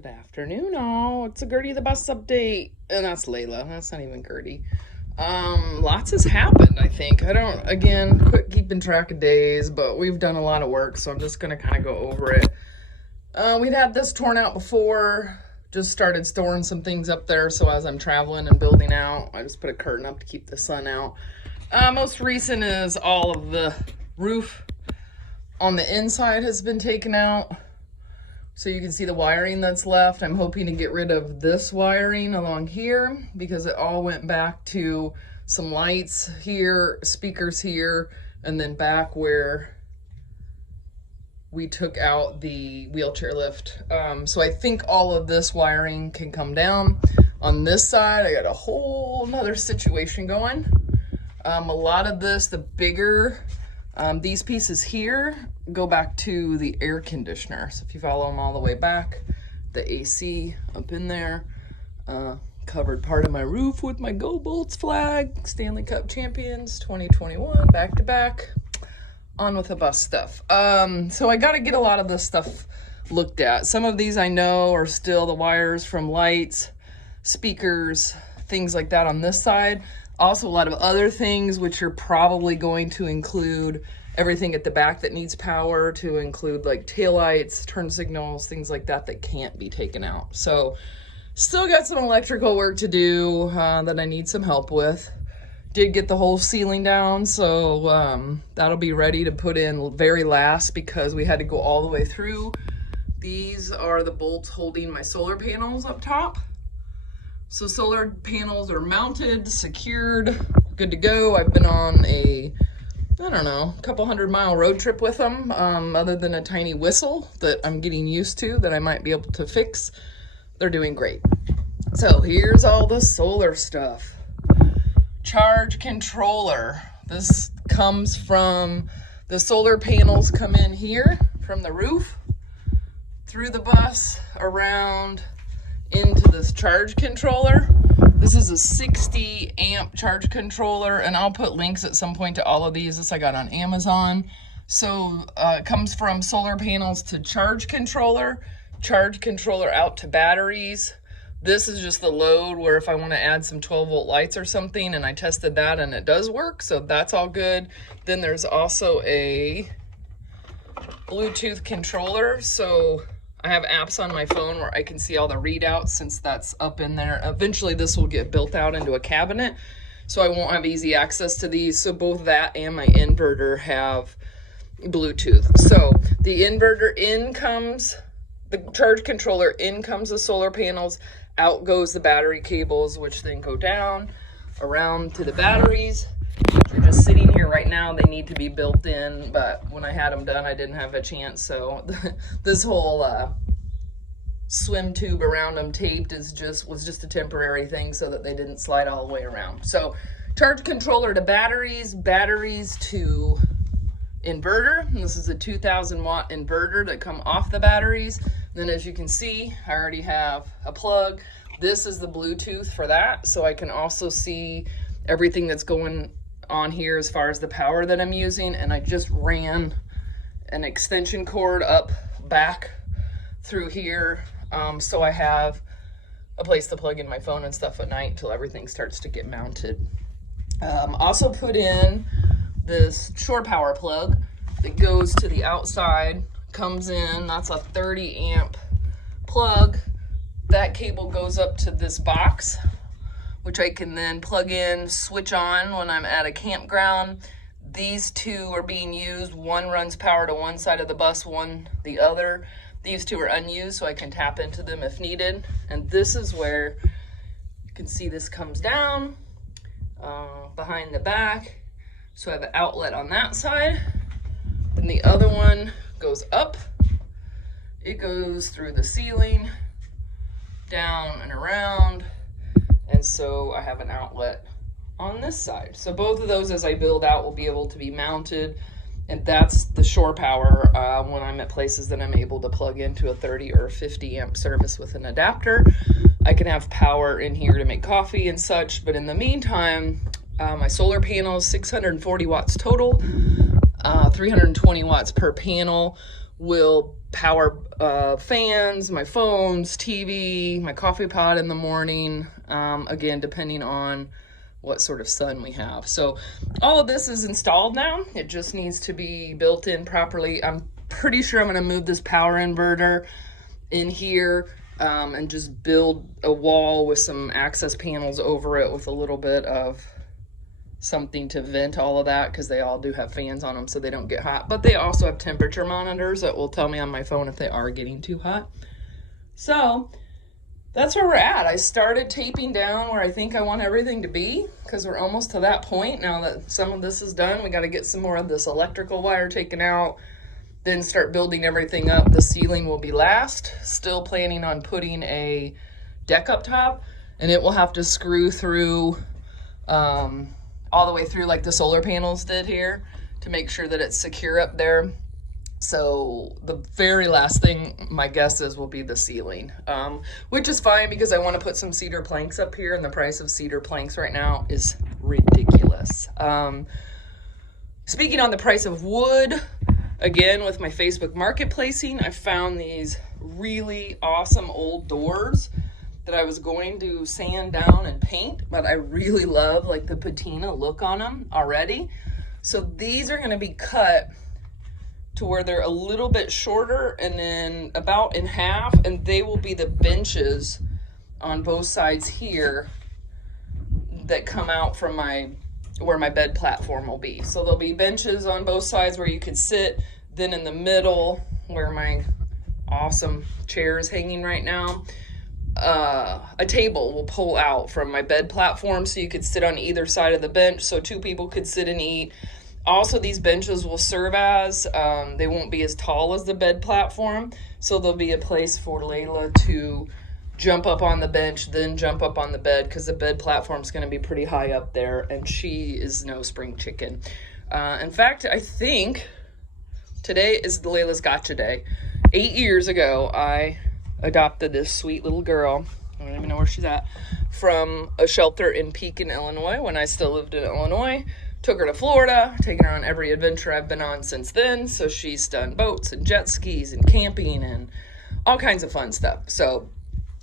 Good afternoon, all. It's a Gertie the Bus update. And that's Layla. That's not even Gertie. Lots has happened, I think. I don't, again, quit keeping track of days, but we've done a lot of work, so I'm just going to kind of go over it. We'd had this torn out before. Just started storing some things up there, so as I'm traveling and building out, I just put a curtain up to keep the sun out. Most recent is all of the roof on the inside has been taken out. So you can see the wiring that's left. I'm hoping to get rid of this wiring along here because it all went back to some lights here, speakers here, and then back where we took out the wheelchair lift. So I think all of this wiring can come down. On this side, I got a whole nother situation going. A lot of this, the bigger, these pieces here go back to the air conditioner. So if you follow them all the way back, the AC up in there, covered part of my roof with my Go Bolts flag, Stanley Cup champions 2021, back to back, on with the bus stuff. So I got to get a lot of this stuff looked at. Some of these I know are still the wires from lights, speakers, things like that on this side. Also a lot of other things, which are probably going to include everything at the back that needs power, to include like taillights, turn signals, things like that that can't be taken out. So still got some electrical work to do that I need some help with. Did get the whole ceiling down, so that'll be ready to put in very last because we had to go all the way through. These are the bolts holding my solar panels up top. So solar panels are mounted, secured, good to go. I've been on a, I don't know, a couple 100-mile road trip with them, other than a tiny whistle that I'm getting used to that I might be able to fix. They're doing great. So here's all the solar stuff. Charge controller. This comes from, the solar panels come in here from the roof, through the bus, around into this charge controller. This is a 60 amp charge controller, and I'll put links at some point to all of these. This I got on Amazon. So it comes from solar panels to charge controller out to batteries. This is just the load where if I want to add some 12-volt lights or something, and I tested that and it does work, so that's all good. Then there's also a Bluetooth controller, so I have apps on my phone where I can see all the readouts since that's up in there. Eventually this will get built out into a cabinet, so I won't have easy access to these. So both that and my inverter have Bluetooth. So the inverter in comes, the charge controller in comes the solar panels, out goes the battery cables, which then go down around to the batteries. They're just sitting here right now. They need to be built in, but when I had them done, I didn't have a chance. So this whole swim tube around them taped was just a temporary thing so that they didn't slide all the way around. So charge controller to batteries, batteries to inverter. And this is a 2000 watt inverter that come off the batteries. And then as you can see, I already have a plug. This is the Bluetooth for that. So I can also see everything that's going on here as far as the power that I'm using, and I just ran an extension cord up back through here, so I have a place to plug in my phone and stuff at night until everything starts to get mounted. Also put in this shore power plug that goes to the outside, comes in, that's a 30 amp plug. That cable goes up to this box, which I can then plug in, switch on when I'm at a campground. These two are being used. One runs power to one side of the bus, one the other. These two are unused, so I can tap into them if needed. And this is where you can see this comes down behind the back. So I have an outlet on that side. Then the other one goes up. It goes through the ceiling, down and around. And so I have an outlet on this side. So both of those, as I build out, will be able to be mounted. And that's the shore power when I'm at places that I'm able to plug into a 30 or 50 amp service with an adapter. I can have power in here to make coffee and such. But in the meantime, my solar panels, 640 watts total, 320 watts per panel, will power fans, my phones, TV, my coffee pot in the morning, again, depending on what sort of sun we have. So all of this is installed now. It just needs to be built in properly. I'm pretty sure I'm going to move this power inverter in here and just build a wall with some access panels over it with a little bit of something to vent all of that, because they all do have fans on them so they don't get hot, but they also have temperature monitors that will tell me on my phone if they are getting too hot. So that's where we're at. I started taping down where I think I want everything to be, because we're almost to that point. Now that some of this is done, we got to get some more of this electrical wire taken out, then start building everything up. The ceiling will be last. Still planning on putting a deck up top, and it will have to screw through all the way through like the solar panels did here to make sure that it's secure up there. So the very last thing, my guess is, will be the ceiling, which is fine because I want to put some cedar planks up here, and the price of cedar planks right now is ridiculous. Speaking on the price of wood, again, with my Facebook marketplacing, I found these really awesome old doors that I was going to sand down and paint, but I really love like the patina look on them already. So these are going to be cut to where they're a little bit shorter and then about in half, and they will be the benches on both sides here that come out from where my bed platform will be. So there'll be benches on both sides where you could sit, then in the middle where my awesome chair is hanging right now, a table will pull out from my bed platform so you could sit on either side of the bench so two people could sit and eat. Also, these benches will serve as, they won't be as tall as the bed platform, so there'll be a place for Layla to jump up on the bench, then jump up on the bed, because the bed platform is going to be pretty high up there, and she is no spring chicken. In fact, I think today is Layla's gotcha day. 8 years ago, I adopted this sweet little girl, I don't even know where she's at, from a shelter in Pekin, Illinois, when I still lived in Illinois. Took her to Florida, taken her on every adventure I've been on since then. So she's done boats and jet skis and camping and all kinds of fun stuff. So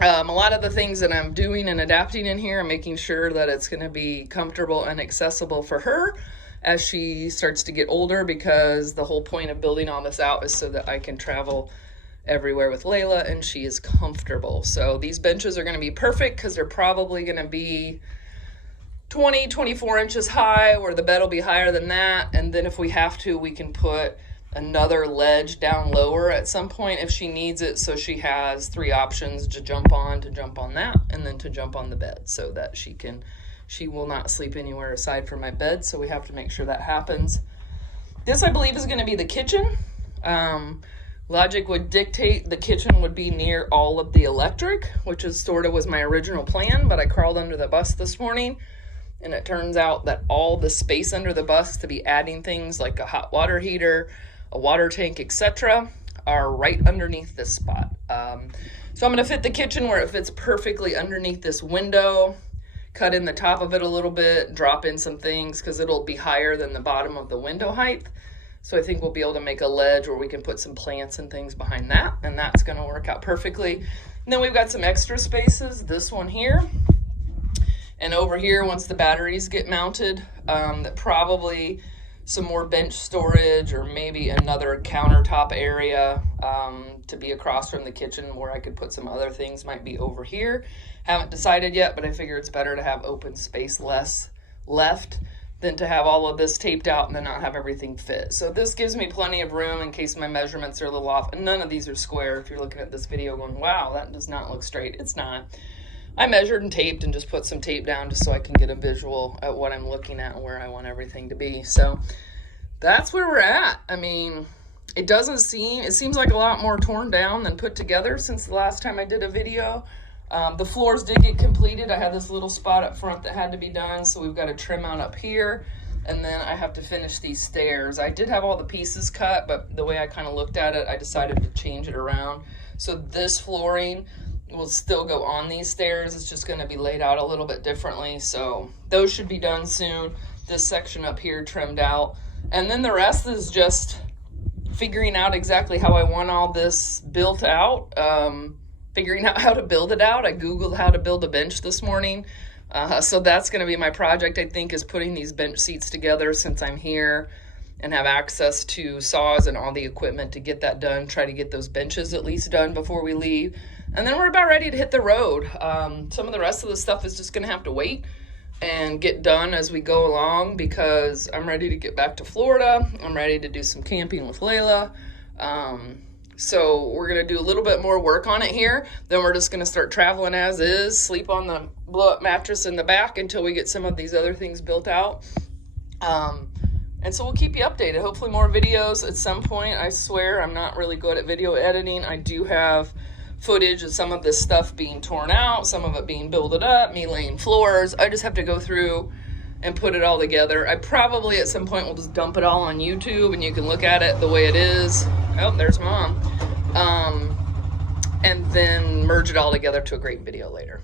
a lot of the things that I'm doing and adapting in here, I'm making sure that it's going to be comfortable and accessible for her as she starts to get older, because the whole point of building all this out is so that I can travel everywhere with Layla and she is comfortable. So these benches are going to be perfect because they're probably going to be 24 inches high, where the bed will be higher than that. And then if we have to, we can put another ledge down lower at some point if she needs it, so she has 3 options to jump on that, and then to jump on the bed, so that she will not sleep anywhere aside from my bed. So we have to make sure that happens. This, I believe, is going to be the kitchen. Logic would dictate the kitchen would be near all of the electric, which is sort of was my original plan, but I crawled under the bus this morning, and it turns out that all the space under the bus to be adding things like a hot water heater, a water tank, etc., are right underneath this spot. So I'm going to fit the kitchen where it fits perfectly underneath this window, cut in the top of it a little bit, drop in some things because it'll be higher than the bottom of the window height. So I think we'll be able to make a ledge where we can put some plants and things behind that, and that's going to work out perfectly. And then we've got some extra spaces, this one here, and over here once the batteries get mounted, that probably some more bench storage or maybe another countertop area to be across from the kitchen where I could put some other things might be over here. Haven't decided yet, but I figure it's better to have open space less left than to have all of this taped out and then not have everything fit. So this gives me plenty of room in case my measurements are a little off. And none of these are square. If you're looking at this video going, wow, that does not look straight. It's not. I measured and taped and just put some tape down just so I can get a visual at what I'm looking at and where I want everything to be. So that's where we're at. I mean, it seems like a lot more torn down than put together since the last time I did a video. The floors did get completed. I had this little spot up front that had to be done, so we've got to trim out up here, and then I have to finish these stairs. I did have all the pieces cut, but the way I kind of looked at it, I decided to change it around. So this flooring will still go on these stairs. It's just going to be laid out a little bit differently, so those should be done soon. This section up here trimmed out, and then the rest is just figuring out exactly how I want all this built out, figuring out how to build it out. I Googled how to build a bench this morning. So that's going to be my project, I think, is putting these bench seats together since I'm here and have access to saws and all the equipment to get that done, try to get those benches at least done before we leave. And then we're about ready to hit the road. Some of the rest of the stuff is just going to have to wait and get done as we go along because I'm ready to get back to Florida. I'm ready to do some camping with Layla. So we're going to do a little bit more work on it here. Then we're just going to start traveling as is, sleep on the blow-up mattress in the back until we get some of these other things built out. And so we'll keep you updated. Hopefully more videos at some point. I swear I'm not really good at video editing. I do have footage of some of this stuff being torn out, some of it being builded up, me laying floors. I just have to go through and put it all together. I probably at some point will just dump it all on YouTube and you can look at it the way it is. Oh, there's Mom. And then merge it all together to a great video later.